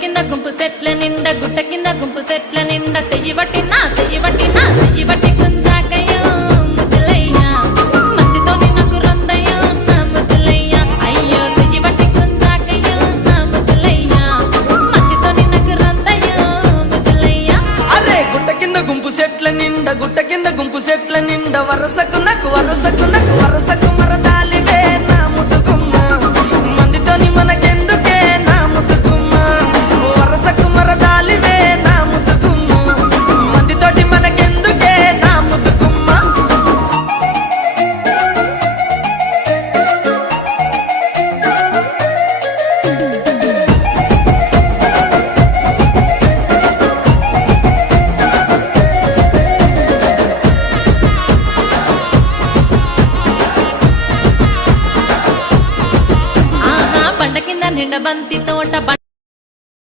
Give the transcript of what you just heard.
కింద గుంపు సెట్ల నిండా గుట్ట కింద గుంపు సెట్ల నిండా చెయ్యి బట్టి గుంజాకయ్యో ముద్దులయ్యా మందితో నాకు రొందయ్యో నా ముద్దులయ్యా అయ్యో చెయ్యి బట్టి గుంజాకయ్యో నా ముద్దులయ్యా మందితో నాకు రొందయ్యో ముద్దులయ్యా అరే గుట్ట కింద గుంపు సెట్ల నిండా వరసకు మరదాలివే నా ముద్దుగుమ్మ మందితోని మనకెందుకే నా ముద్దుగుమ్మ వరసకు మరదాలివే నా ముద్దుగుమ్మ మందితోటి మనకెందుకే నా ముద్దుగుమ్మ ఆహా బండ కింద నిండ బంతి తోట